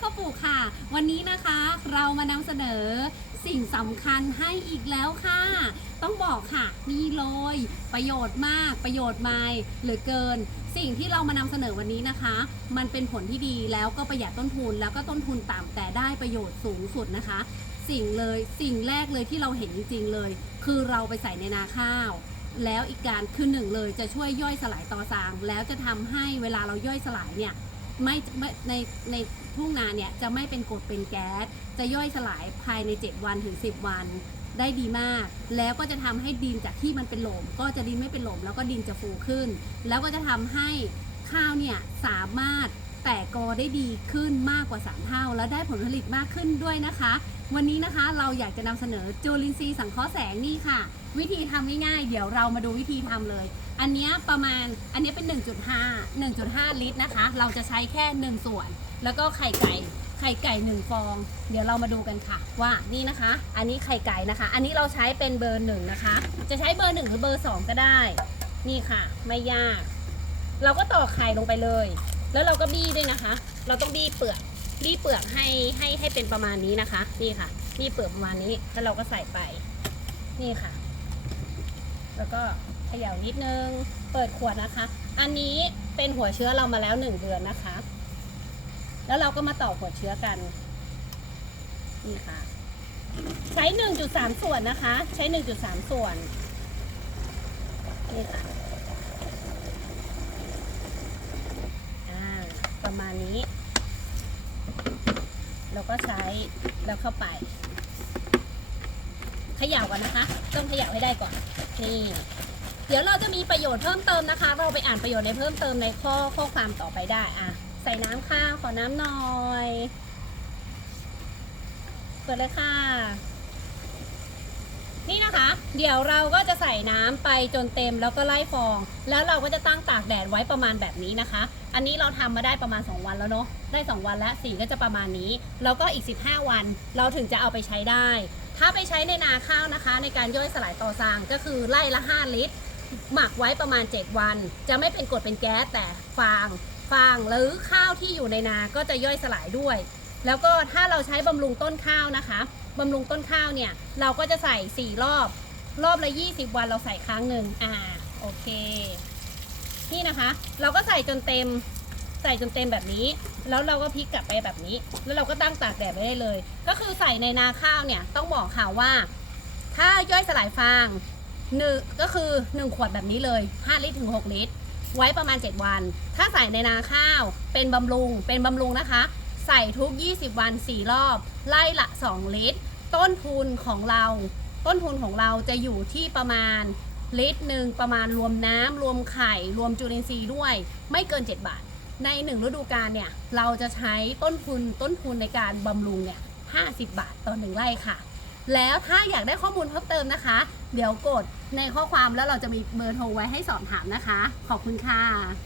พ่อปู่ค่ะ วันนี้นะคะเรามานำเสนอสิ่งสำคัญให้อีกแล้วค่ะ ต้องบอกค่ะนี่เลยประโยชน์มากประโยชน์ไม่เหลือเกิน สิ่งที่เรามานำเสนอวันนี้นะคะ มันเป็นผลที่ดีแล้วก็ประหยัดต้นทุนแล้วก็ต้นทุนต่ำแต่ได้ประโยชน์สูงสุดนะคะ สิ่งเลยสิ่งแรกเลยที่เราเห็นจริง ๆเลย คือเราไปใส่ในนาข้าวแล้วอีกการคือหนึ่งเลยจะช่วยย่อยสลายตอซางแล้วจะทำให้เวลาเราย่อยสลายเนี่ย ไม่ไม่ในในทุ่งนาเนี่ยจะไม่เป็นกรดเป็นแก๊สจะย่อยสลายภายใน 7 วันถึง 10 วันได้ดีมาก แล้วก็จะทำให้ดินจากที่มันเป็นหลมก็จะดินไม่เป็นหลมแล้วก็ดินจะฟูขึ้น แล้วก็จะทำให้ข้าวเนี่ยสามารถแตกกอได้ดีขึ้นมากกว่า 3 เท่า แล้วได้ผลผลิตมากขึ้นด้วยนะคะ วันนี้นะคะเราอยากจะนำเสนอจูลินทรีย์สังเคราะห์แสงนี่ค่ะ วิธีทำง่ายๆ เดี๋ยวเรามาดูวิธีทำเลย อันนี้ประมาณอันนี้เป็น 1.5 1.5 ลิตรนะคะ เราจะใช้แค่ 1 ส่วน แล้วก็ไข่ไก่ไข่ไก่1ฟอง เดี๋ยวเรามาดูกันค่ะ ว่านี่นะคะ อันนี้ไข่ไก่นะคะ อันนี้เราใช้เป็นเบอร์หนึ่งนะคะ จะใช้เบอร์หนึ่งหรือเบอร์สองก็ได้ นี่ค่ะ ไม่ยาก เราก็ตอกไข่ลงไปเลย แล้วเราก็บี้ด้วยนะคะ เราต้องบี้เปลือกบี้เปลือกให้ให้ให้เป็นประมาณนี้นะคะ นี่ค่ะบี้เปลือกประมาณนี้แล้วเราก็ใส่ไป นี่ค่ะ แล้วก็ ขย่านิดนึง เปิดขวดนะคะ อันนี้เป็นหัวเชื้อเรามาแล้วหนึ่งเดือนนะคะ แล้วเราก็มาต่อหัวเชื้อกัน นี่ค่ะ ใช้1.3ส่วนนะคะ ใช้1.3ส่วน นี่ค่ะอ่าประมาณนี้แล้วก็ใช้แล้วเข้าไปเขย่ากันนะคะ ต้องเขย่าให้ได้ก่อน นี่ เดี๋ยวเราจะมีประโยชน์เพิ่มเติมนะคะ เราไปอ่านประโยชน์ในเพิ่มเติมในข้อข้อความต่อไปได้อะใส่น้ำค่ะขอน้ำหน่อยเปิดเลยค่ะ นี่นะคะ เดี๋ยวเราก็จะใส่น้ำไปจนเต็มแล้วก็ไล่ฟอง แล้วเราก็จะตั้งตากแดดไว้ประมาณแบบนี้นะคะ อันนี้เราทำมาได้ประมาณ 2 วันแล้วเนาะได้ 2 วันแล้วสีก็จะประมาณนี้ แล้วก็อีก 15 วัน เราถึงจะเอาไปใช้ได้ ถ้าไปใช้ในนาข้าวนะคะ ในการย่อยสลายต่อซางก็คือไล่ละ 5 ลิตร หมักไว้ประมาณ 7 วัน จะไม่เป็นกรดเป็นแก๊สแต่ฟางฟางหรือข้าวที่อยู่ในนาก็จะย่อยสลายด้วย แล้วก็ถ้าเราใช้บำรุงต้นข้าวนะคะบำรุงต้นข้าวเนี่ยเราก็จะใส่ 4 รอบ รอบละ 20 วันเราใส่ครั้งหนึ่งอ่าโอเค นี่นะคะ เราก็ใส่จนเต็มใส่จนเต็มแบบนี้ แล้วเราก็พลิกกลับไปแบบนี้ แล้วเราก็ตั้งตากแดดไว้ได้เลย ก็คือใส่ในนาข้าวเนี่ยต้องบอกค่ะว่า ถ้าย่อยสลายฟาง หนึ่งก็คือ 1 ขวดแบบนี้เลย 5 ลิตรถึง 6 ลิตร ไว้ประมาณ 7 วัน ถ้าใส่ในนาข้าวเป็นบำรุง เป็นบำรุงนะคะ ใส่ทุก 20 วัน 4 รอบ ไล่ละ 2 ลิตร ต้นทุนของเรา ต้นทุนของเราจะอยู่ที่ประมาณลิตรหนึ่งประมาณรวมน้ำรวมไข่ รวมจุลินทรีย์ด้วย ไม่เกิน 7 บาท ในหนึ่งฤดูกาลเนี่ย เราจะใช้ต้นทุนต้นทุนในการบำรุงเนี่ย 50 บาทต่อหนึ่งไร่ค่ะ แล้วถ้าอยากได้ข้อมูลเพิ่มเติมนะคะ เดี๋ยวกดในข้อความแล้วเราจะมีเบอร์โทรไว้ให้สอบถามนะคะ ขอบคุณค่ะ